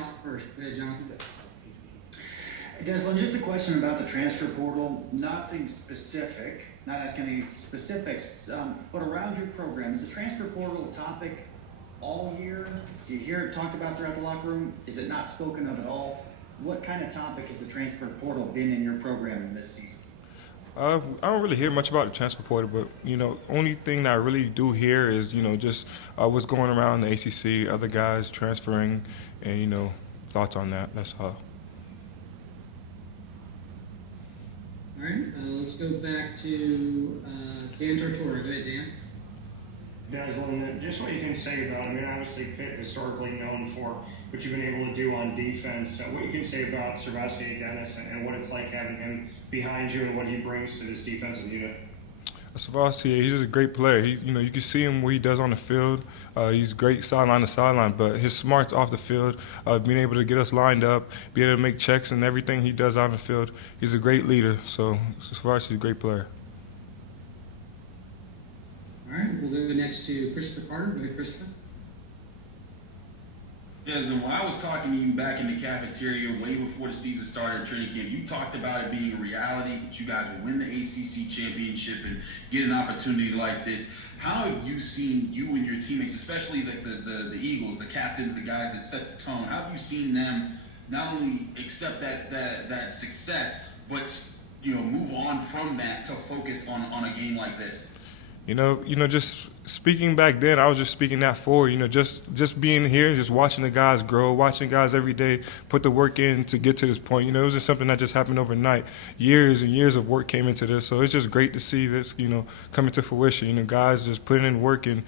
John first. Go ahead, Jonathan. Deslin, just a question about the transfer portal. Nothing specific, not asking any specifics, but around your program, is the transfer portal a topic all year? Do you hear it talked about throughout the locker room? Is it not spoken of at all? What kind of topic has the transfer portal been in your program this season? I don't really hear much about the transfer portal, but only thing that I really do hear is just what's going around the ACC, other guys transferring, and thoughts on that. That's all. All right, let's go back to Dan Tortora. Go ahead, Dan. Deslin, just what you can say about, obviously Pitt historically known for what you've been able to do on defense. What you can say about Sebastian Dennis and what it's like having him behind you and what he brings to this defensive unit. Sebastian, he's just a great player. You can see him what he does on the field. He's great sideline to sideline, but his smarts off the field, being able to get us lined up, being able to make checks and everything he does on the field. He's a great leader. So Sebastian's a great player. All right, we'll go next to Christopher Carter. Go ahead, Christopher. Yes, and when I was talking to you back in the cafeteria way before the season started at training camp, you talked about it being a reality that you guys would win the ACC championship and get an opportunity like this. How have you seen you and your teammates, especially the Eagles, the captains, the guys that set the tone, how have you seen them not only accept that success, but move on from that to focus on a game like this? Just speaking back then, I was just speaking that forward. Just being here and just watching the guys grow, watching guys every day put the work in to get to this point. It was just something that just happened overnight. Years and years of work came into this, so it's just great to see this, coming to fruition. Guys just putting in work and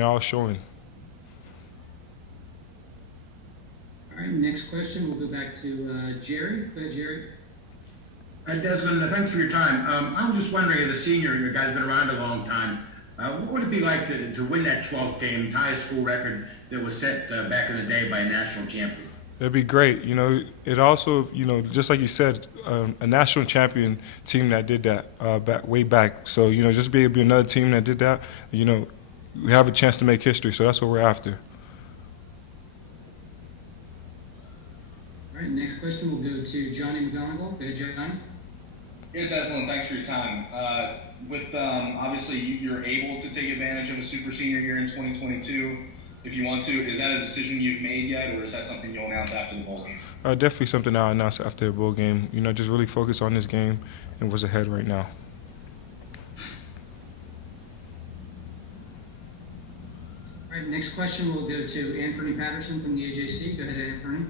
all showing. All right, next question. We'll go back to Jerry. Go ahead, Jerry. Deslin, thanks for your time. I'm just wondering, as a senior, your guy's been around a long time, what would it be like to win that 12th game, tie a school record that was set back in the day by a national champion? It'd be great. It also, just like you said, a national champion team that did that way back. So, just be able to be another team that did that, we have a chance to make history. So that's what we're after. All right, next question will go to Johnny McGonigal. Go ahead, Johnny. Yeah, Deslin, thanks for your time. With obviously you're able to take advantage of a super senior year in 2022 if you want to. Is that a decision you've made yet, or is that something you'll announce after the bowl game? Definitely something I'll announce after the bowl game. Just really focus on this game and what's ahead right now. All right, next question will go to Anthony Patterson from the AJC. Go ahead, Anthony.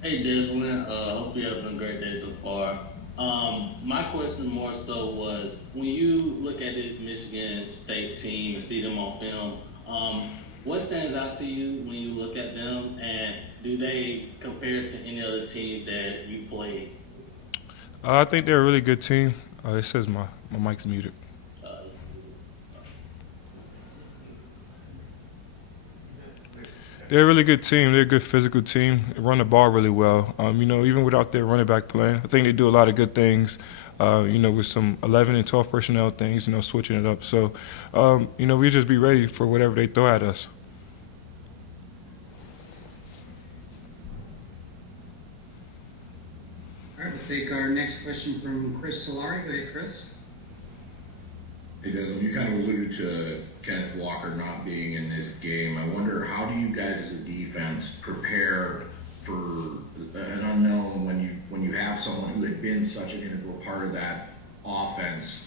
Hey, Deslin. Hope you're having a great day so far. My question more so was, when you look at this Michigan State team and see them on film, what stands out to you when you look at them, and do they compare to any other teams that you played? I think they're a really good team. It says my mic's muted. They're a really good team. They're a good physical team. They run the ball really well. Even without their running back playing, I think they do a lot of good things. With some 11 and 12 personnel things, switching it up. So, we just be ready for whatever they throw at us. All right, we'll take our next question from Chris Solari. Go ahead, Chris. Hey, Desmond, you kind of alluded to Kenneth Walker not being in this game. I wonder, how do you guys as a defense prepare for an unknown when you have someone who had been such an integral part of that offense?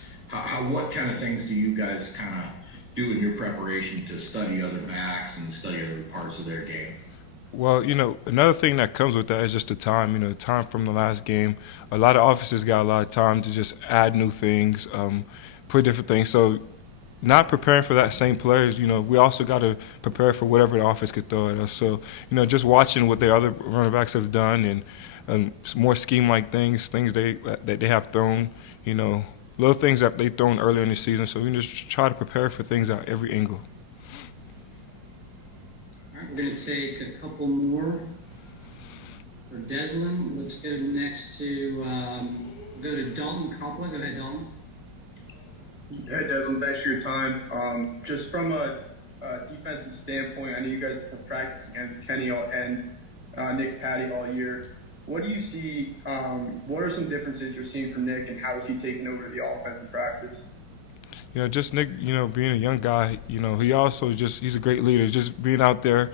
What kind of things do you guys kind of do in your preparation to study other backs and study other parts of their game? Well, another thing that comes with that is just the time. Time from the last game. A lot of officers got a lot of time to just add new things, put different things. So not preparing for that same players, we also got to prepare for whatever the offense could throw at us. So, just watching what the other running backs have done and more scheme-like things that they have thrown, little things that they've thrown earlier in the season. So we just try to prepare for things at every angle. All right, we're going to take a couple more for Deslin. Let's go next to go to Dalton Coppola. Go ahead, Dalton. Yeah, Desmond, thanks for your time. Just from a defensive standpoint, I know you guys have practiced against Kenny and Nick Patty all year. What do you see? What are some differences you're seeing from Nick, and how is he taking over the offense in practice? Just Nick, being a young guy, he also he's a great leader. Just being out there,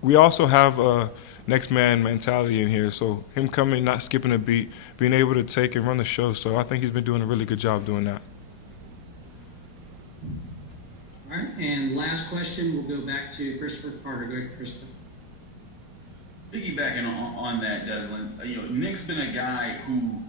we also have a next man mentality in here. So him coming, not skipping a beat, being able to take and run the show. So I think he's been doing a really good job doing that. All right, and last question, we'll go back to Christopher Carter. Go ahead, Christopher. Piggybacking on that, Deslin, Nick's been a guy who,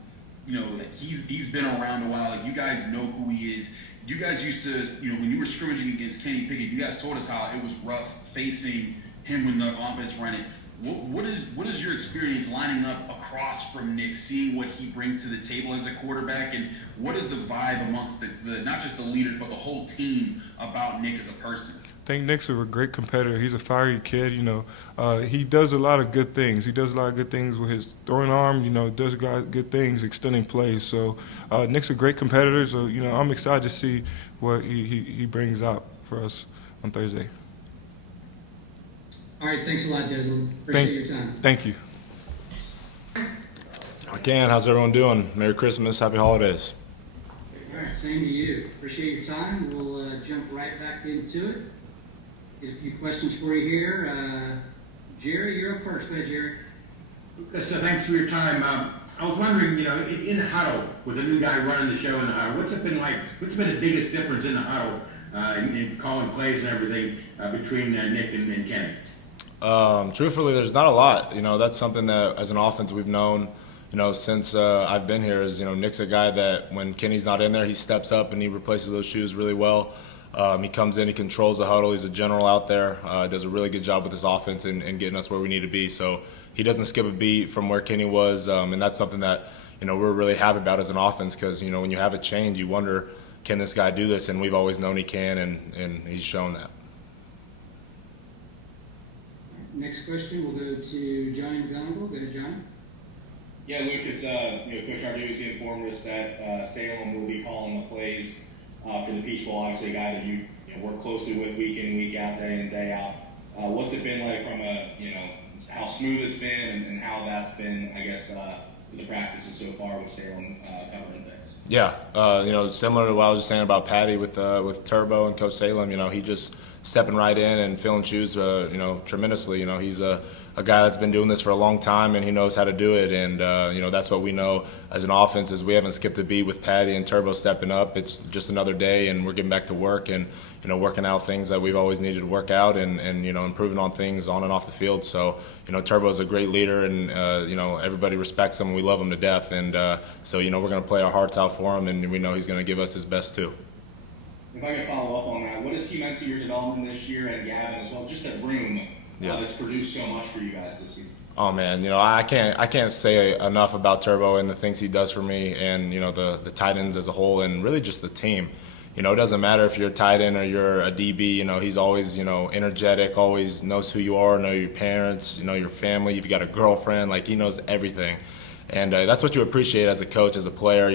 he's been around a while. Like, you guys know who he is. You guys used to, when you were scrimmaging against Kenny Pickett, you guys told us how it was rough facing him when the offense ran it. What is your experience lining up across from Nick, seeing what he brings to the table as a quarterback, and what is the vibe amongst the not just the leaders but the whole team about Nick as a person? I think Nick's a great competitor. He's a fiery kid, He does a lot of good things. He does a lot of good things with his throwing arm, does good things, extending plays. So Nick's a great competitor, so, I'm excited to see what he brings out for us on Thursday. All right, thanks a lot, Deslin. Appreciate your time. Thank you. Again, how's everyone doing? Merry Christmas, Happy Holidays. All right, same to you. Appreciate your time. We'll jump right back into it. Get a few questions for you here. Jerry, you're up first. Go ahead, Jerry. So thanks for your time. I was wondering, in the huddle, with a new guy running the show in the huddle, what's it been like? What's been the biggest difference in the huddle, in calling plays and everything between Nick and Kenny? Truthfully, there's not a lot. That's something that as an offense we've known, since I've been here is, Nick's a guy that when Kenny's not in there, he steps up and he replaces those shoes really well. He comes in, he controls the huddle. He's a general out there. Does a really good job with his offense and getting us where we need to be. So he doesn't skip a beat from where Kenny was, and that's something that, we're really happy about as an offense because, when you have a change, you wonder, can this guy do this? And we've always known he can, and he's shown that. Next question, we'll go to Johnny McGonigal. Go to Johnny. Yeah, Lucas, Coach Arduzzi informed us that Salem will be calling the plays for the Peach Bowl. Obviously, a guy that you work closely with week in, week out, day in, day out. What's it been like from how smooth it's been and how that's been, I guess, the practices so far with Salem covering things? Yeah, similar to what I was just saying about Patty with Turbo and Coach Salem, he just stepping right in and filling shoes, tremendously. He's a guy that's been doing this for a long time and he knows how to do it. And, that's what we know as an offense is we haven't skipped a beat with Patty and Turbo stepping up. It's just another day and we're getting back to work and, working out things that we've always needed to work out and improving on things on and off the field. So, Turbo's a great leader and, everybody respects him and we love him to death. And so, we're going to play our hearts out for him and we know he's going to give us his best too. If I could follow up on that, what has he meant to your development this year and Gavin as well? Just that room that's produced so much for you guys this season. Oh man, I can't say enough about Turbo and the things he does for me and the tight ends as a whole and really just the team. It doesn't matter if you're a tight end or you're a DB, he's always, energetic, always knows who you are, know your parents, your family, if you got a girlfriend, like he knows everything. And that's what you appreciate as a coach, as a player,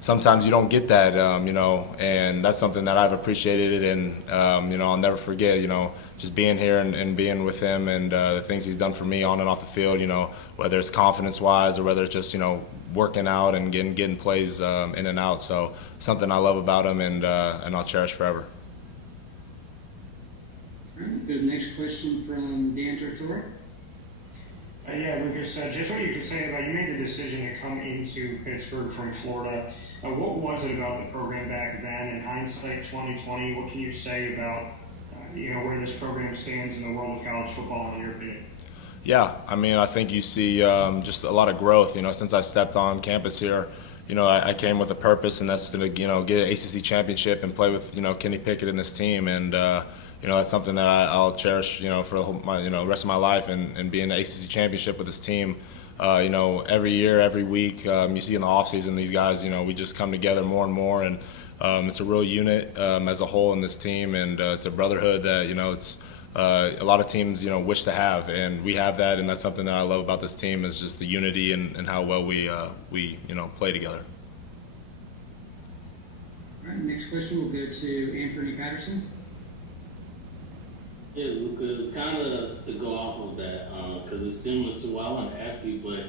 Sometimes you don't get that, and that's something that I've appreciated and, I'll never forget, just being here and being with him and the things he's done for me on and off the field, whether it's confidence-wise or whether it's just, working out and getting plays in and out. So something I love about him and I'll cherish forever. All right, go to the next question from Dan Tortora. Yeah, Lucas, just what you could say about, you made the decision to come into Pittsburgh from Florida. What was it about the program back then? In hindsight, 2020, what can you say about, where this program stands in the world of college football in your opinion? Yeah, I think you see just a lot of growth. Since I stepped on campus here, I came with a purpose, and that's to, get an ACC championship and play with, Kenny Pickett and this team. And, that's something that I'll cherish, for my, rest of my life and be in the ACC championship with this team. Every year, every week, you see in the offseason, these guys, we just come together more and more. And it's a real unit as a whole in this team. And it's a brotherhood that, it's a lot of teams, wish to have. And we have that. And that's something that I love about this team is just the unity and how well we play together. All right, next question will go to Anthony Patterson. Yes, Lucas, kind of to go off of that, because it's similar to what I want to ask you, but,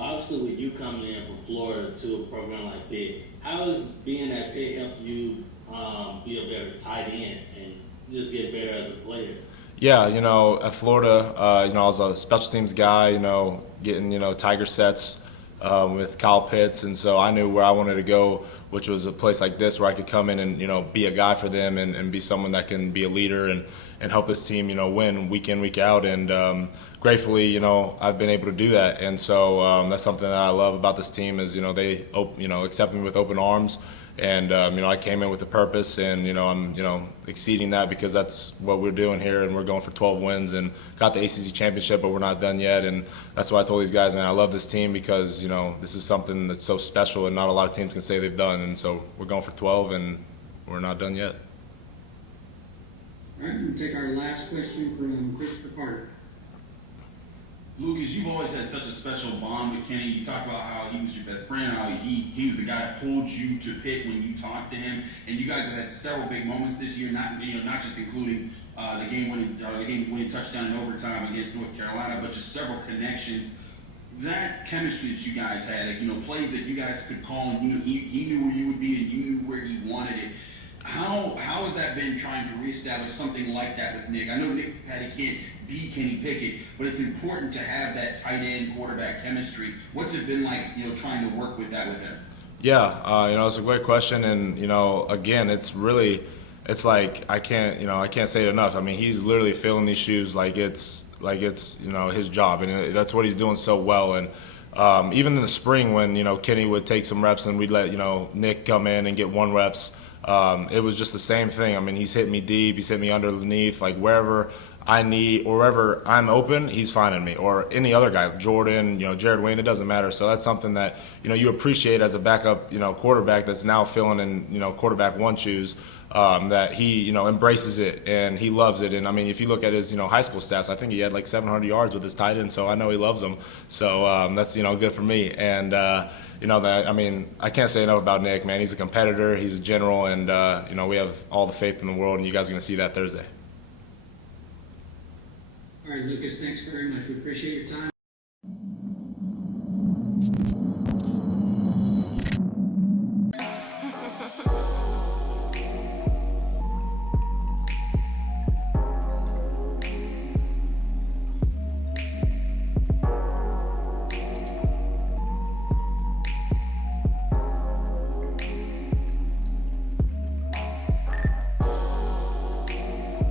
obviously with you coming in from Florida to a program like Pitt, how has being at Pitt helped you be a better tight end and just get better as a player? Yeah, at Florida, I was a special teams guy, getting, Tiger sets with Kyle Pitts. And so I knew where I wanted to go, which was a place like this where I could come in and, be a guy for them and be someone that can be a leader and help this team, win week in, week out. And gratefully, I've been able to do that. And so that's something that I love about this team is, they, accept me with open arms. And I came in with a purpose, and I'm exceeding that because that's what we're doing here, and we're going for 12 wins and got the ACC championship, but we're not done yet. And that's why I told these guys, man, I love this team because this is something that's so special, and not a lot of teams can say they've done. And so we're going for 12, and we're not done yet. All right, we'll take our last question from Christopher Carter. Lucas, you've always had such a special bond with Kenny. You talked about how he was your best friend, how he was the guy that pulled you to Pitt when you talked to him, and you guys have had several big moments this year. Not just including the game winning touchdown in overtime against North Carolina, but just several connections. That chemistry that you guys had, plays that you guys could call, and he knew where you would be, and you knew where he wanted it. How has that been trying to reestablish something like that with Nick? I know Nick Patty can't be Kenny Pickett, but it's important to have that tight end quarterback chemistry. What's it been like, trying to work with that with him? Yeah, it's a great question, and again, it's like I can't say it enough. I mean, he's literally filling these shoes like it's his job, and that's what he's doing so well. And even in the spring when Kenny would take some reps and we'd let Nick come in and get 1 reps. It was just the same thing. I mean, he's hit me deep, he's hit me underneath, like wherever I need or wherever I'm open, he's finding me. Or any other guy, Jordan, Jared Wayne, it doesn't matter. So that's something that you appreciate as a backup, quarterback that's now filling in quarterback 1 shoes. That he embraces it and he loves it. And I mean, if you look at his high school stats, I think he had like 700 yards with his tight end. So I know he loves them. So that's good for me. And I can't say enough about Nick, man. He's a competitor, he's a general, and we have all the faith in the world. And you guys are gonna see that Thursday. All right, Lucas, thanks very much. We appreciate your time.